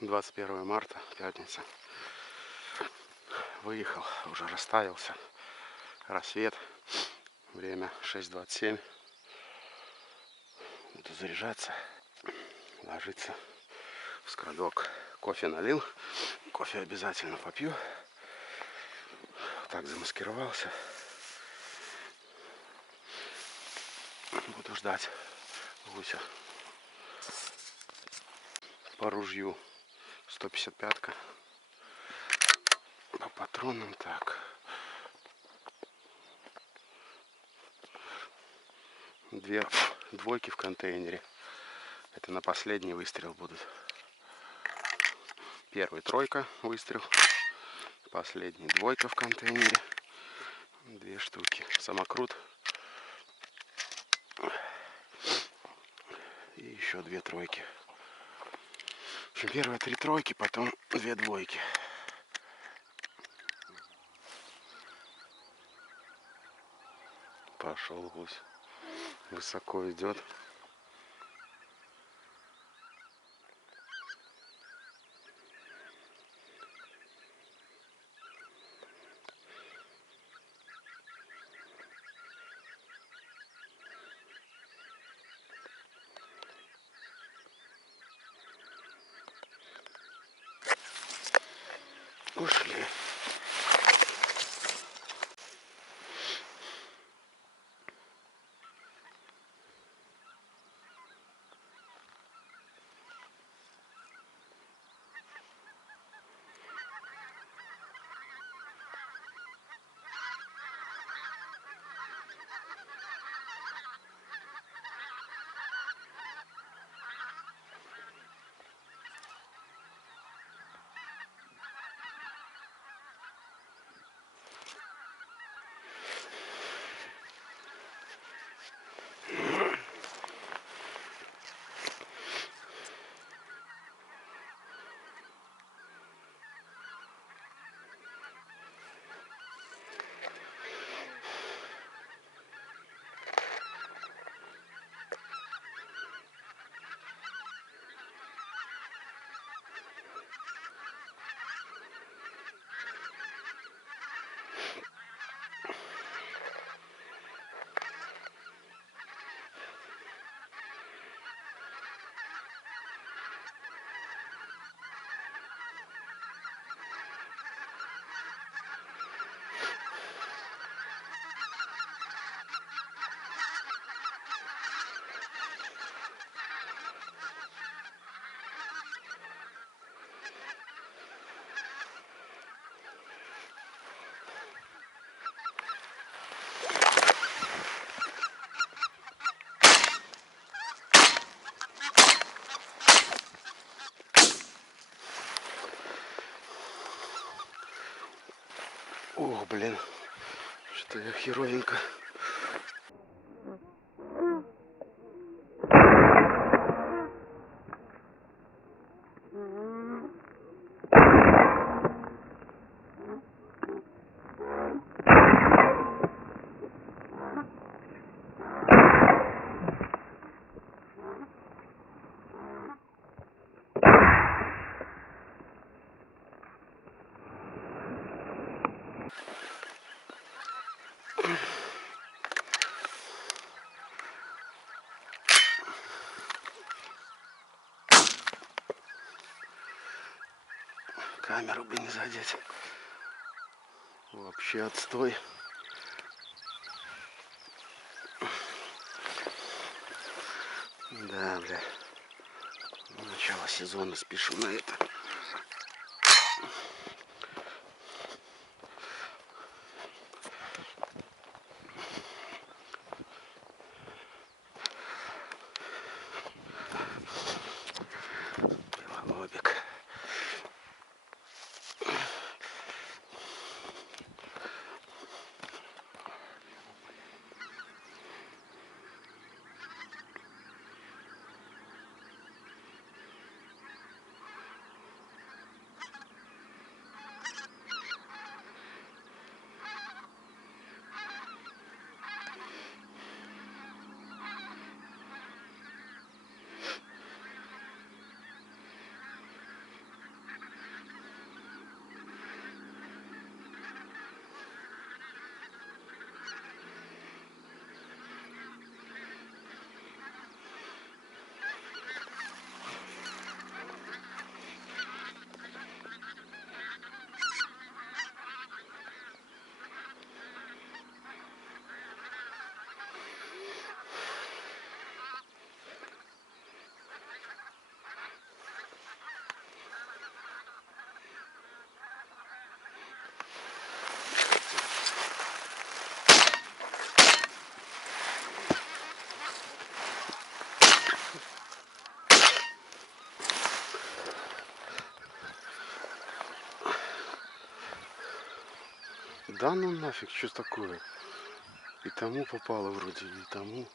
21 марта, пятница. Выехал, уже растаялся. Рассвет. Время 6:27. Буду заряжаться, ложиться в скрадок. Кофе налил. Кофе обязательно попью. Так замаскировался. Буду ждать гуся. По ружью 155-ка. По патронам так. Две двойки в контейнере. Это на последний выстрел будут. Первый тройка выстрел. Последний двойка в контейнере. 2 штуки. Самокрут. И еще 2 тройки. В общем, первые 3 тройки, потом 2 двойки. Пошел гусь. Высоко идет. Ушли. Ох, блин, что я херовенько. Камеру бы не задеть. Вообще отстой. Да, бля. Начало сезона, спешу на это. Белолобик. Да ну нафиг, что такое? И тому попало вроде, и тому.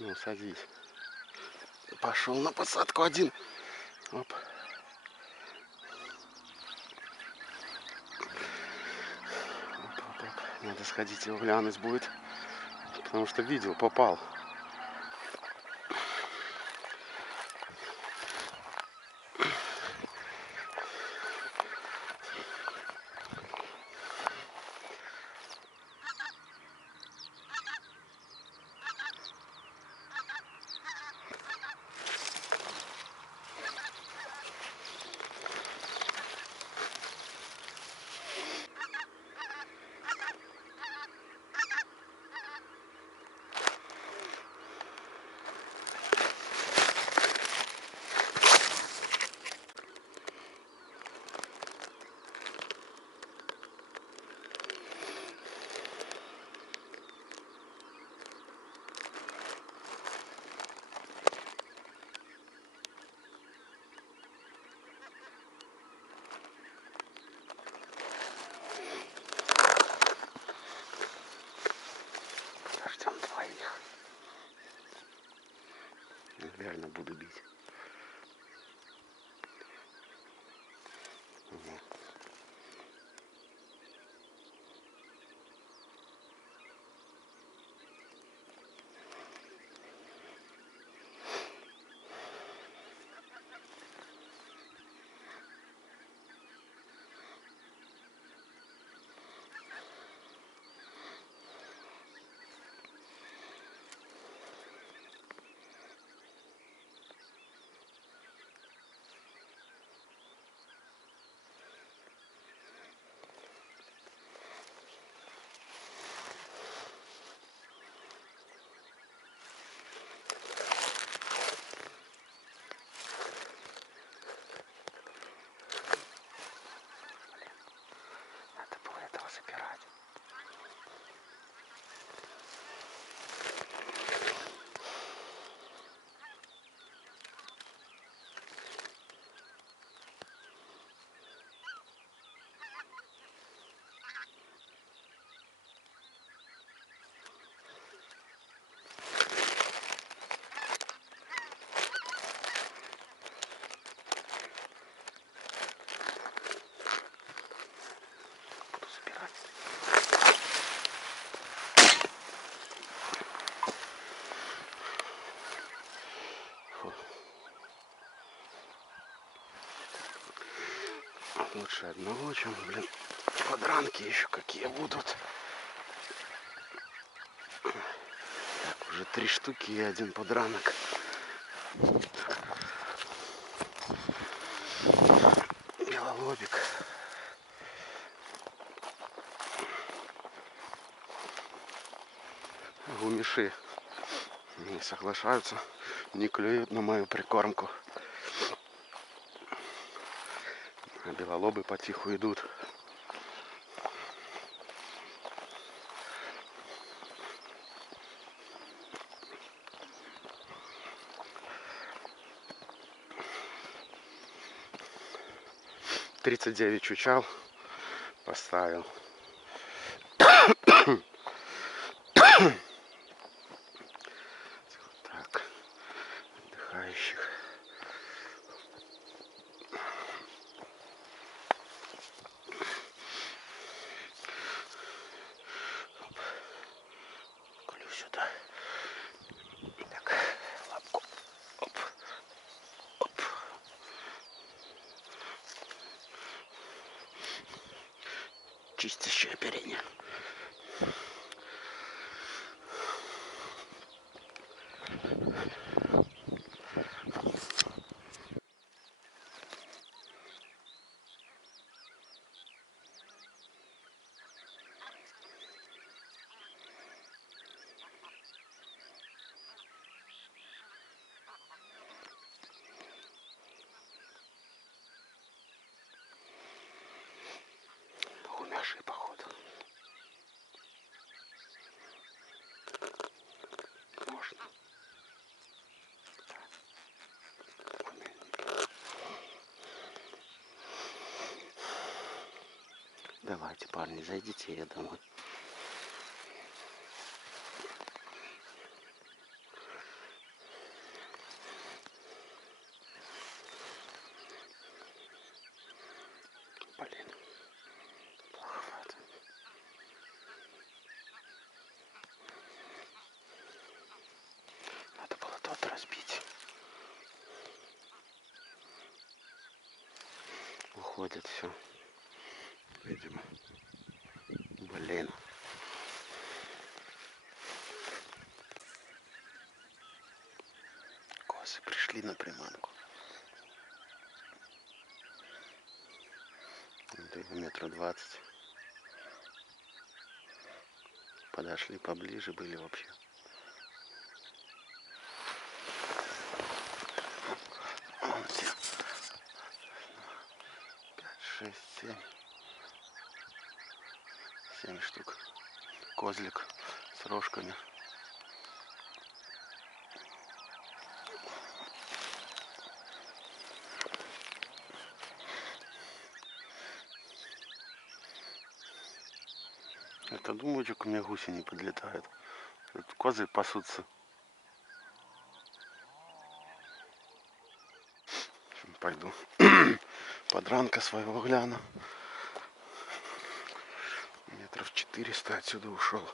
Ну, садись. Пошел на посадку один. Оп. Оп. Надо сходить его глянуть будет. Потому что видел, попал. Ждем двоих. Реально буду бить. Собирать. Буду собирать. Лучше одного, чем, блин, подранки еще какие будут. Так, уже 3 штуки и 1 подранок. Белолобик. Гумиши не соглашаются, не клюют на мою прикормку. А белолобы потиху идут. $39 чучал поставил. Так, отдыхающих. Клю сюда. Так, лапку. Оп. Оп. Чистящее оперение. Давайте, парни, зайдите, я домой. Блин, плоховато. Надо было тот разбить. Уходит все. Видимо. Блин. Косы пришли на приманку. Это метров 20. Подошли поближе, были вообще. Вон те. 5, 6, 7. 7 штук. Козлик с рожками. Это думаю, что ко мне гуси не подлетают. Тут козы пасутся. Пойду подранка своего гляну. Метров 400 отсюда ушел.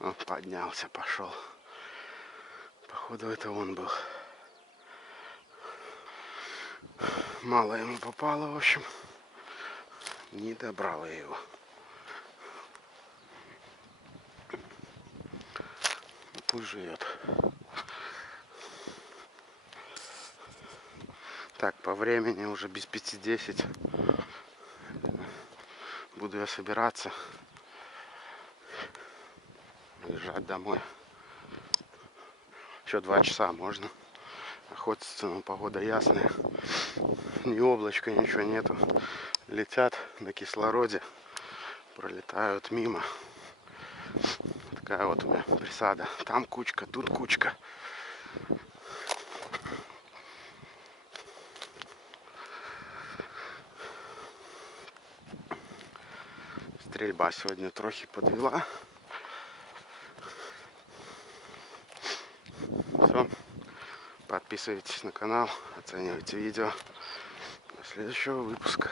Он поднялся, пошел. Походу это он был. Мало ему попало, в общем. Не добрал я его. Пусть живет. Так, по времени уже без 5:10. Буду я собираться. Уезжать домой. Еще 2 часа можно охотиться, но погода ясная. Ни облачка, ничего нету. Летят на кислороде. Пролетают мимо. Такая вот у меня присада. Там кучка, тут кучка. Стрельба сегодня трохи подвела. Все. Подписывайтесь на канал, оценивайте видео. До следующего выпуска.